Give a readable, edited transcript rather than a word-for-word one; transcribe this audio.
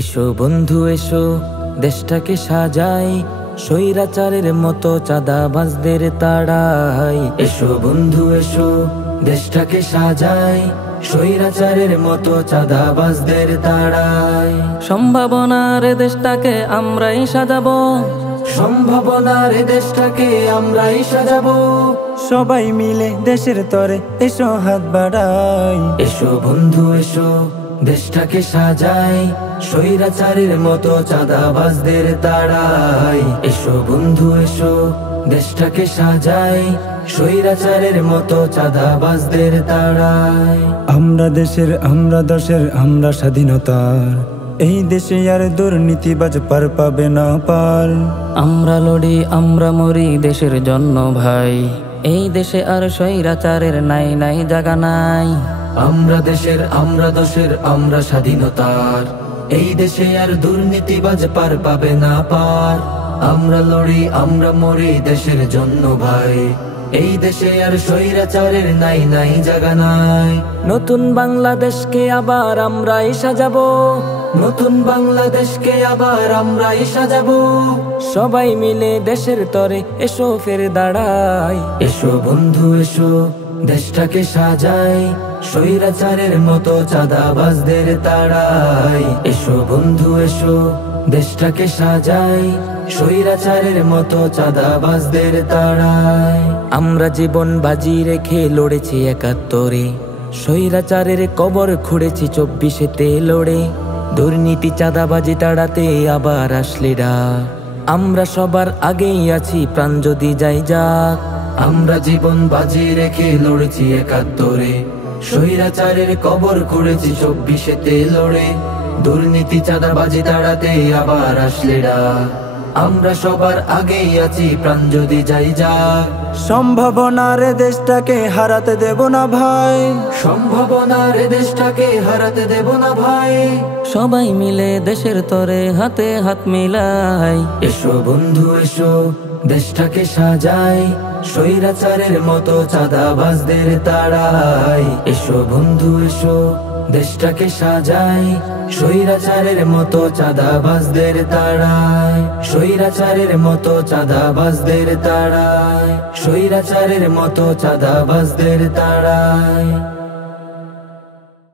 এসো বন্ধু এসো, দেশটাকে সাজাই, স্বৈরাচারের মতো চাঁদাবাজদের তাড়াই। এসো বন্ধু এসো, দেশটাকে সাজাই, স্বৈরাচারের মতো চাঁদাবাজদের তাড়াই। সম্ভাবনার দেশটাকে আমরাই সাজাবো, সম্ভাবনার দেশটাকে আমরাই সাজাবো। সবাই মিলে দেশের তরে এসো হাত বাড়াই। এসো বন্ধু এসো, দেশটাকে সাজাই, স্বৈরাচারের মতো চাঁদাবাজদের তাড়াই। এসো বন্ধু এসো, দেশটাকে সাজাই, স্বৈরাচারের মতো চাঁদাবাজদের তাড়াই। আমরা দেশের, আমরা দশের, আমরা স্বাধীনতার, এই দেশে আর দুর্নীতিবাজ পার পাবে না পার। আমরা লড়ি আমরা মরি দেশের জন্য ভাই, এই দেশে আর স্বৈরাচারের নাই নাই জায়গা নাই। আমরা দেশের, আমরা দশের, আমরা স্বাধীনতার, এই দেশে আর দুর্নীতিবাজ পার পাবে না পার। আমরা লড়ি আমরা মরি দেশের জন্য ভাই, এই দেশে আর স্বৈরাচারের নাই নাই জায়গা নাই। নতুন বাংলাদেশকে আবার আমরাই সাজাবো, নতুন বাংলাদেশকে আবার আমরাই সাজাবো। সবাই মিলে দেশের তরে এসো ফের দাঁড়াই। এসো বন্ধু এসো, দেশটাকে সাজাই, স্বৈরাচারের মতো চাঁদাবাজদের তাড়াই। এসো বন্ধু এসো, দেশটাকে সাজাই, স্বৈরাচারের মতো চাঁদাবাজদের তাড়াই। আমরা জীবন বাজি রেখে লড়েছি ৭১, স্বৈরাচারের কবর খুঁড়েছি ২৪-তে লড়ে। দুর্নীতি চাঁদাবাজি তাড়াতে আবার আসলে ডাক, আমরা সবার আগেই আছি প্রাণ যদি যাই যাক। আমরা জীবন বাজি রেখে লড়েছি ৭১, স্বৈরাচারের কবর খুঁড়েছি ২৪-তে লড়ে। দুর্নীতি চাঁদাবাজি তাড়াতে আবার আসলে ডাক, আমরা সবার আগেই আছি প্রাণ যদি যাই যাক। সম্ভাবনার দেশটাকে হারাতে দেব না ভাই, সম্ভাবনার দেশটাকে হারাতে দেব না ভাই। সবাই মিলে দেশের তরে হাতে হাত মিলাই। এসো বন্ধু এসো, দেশটাকে সাজাই, স্বৈরাচারের মতো চাঁদাবাজদের তাড়াই। এসো বন্ধু এসো, দেশটাকে সাজাই, স্বৈরাচারের মতো চাঁদাবাজদের তাড়াই। স্বৈরাচারের মতো চাঁদাবাজদের তাড়াই, স্বৈরাচারের মতো চাঁদাবাজদের তাড়াই।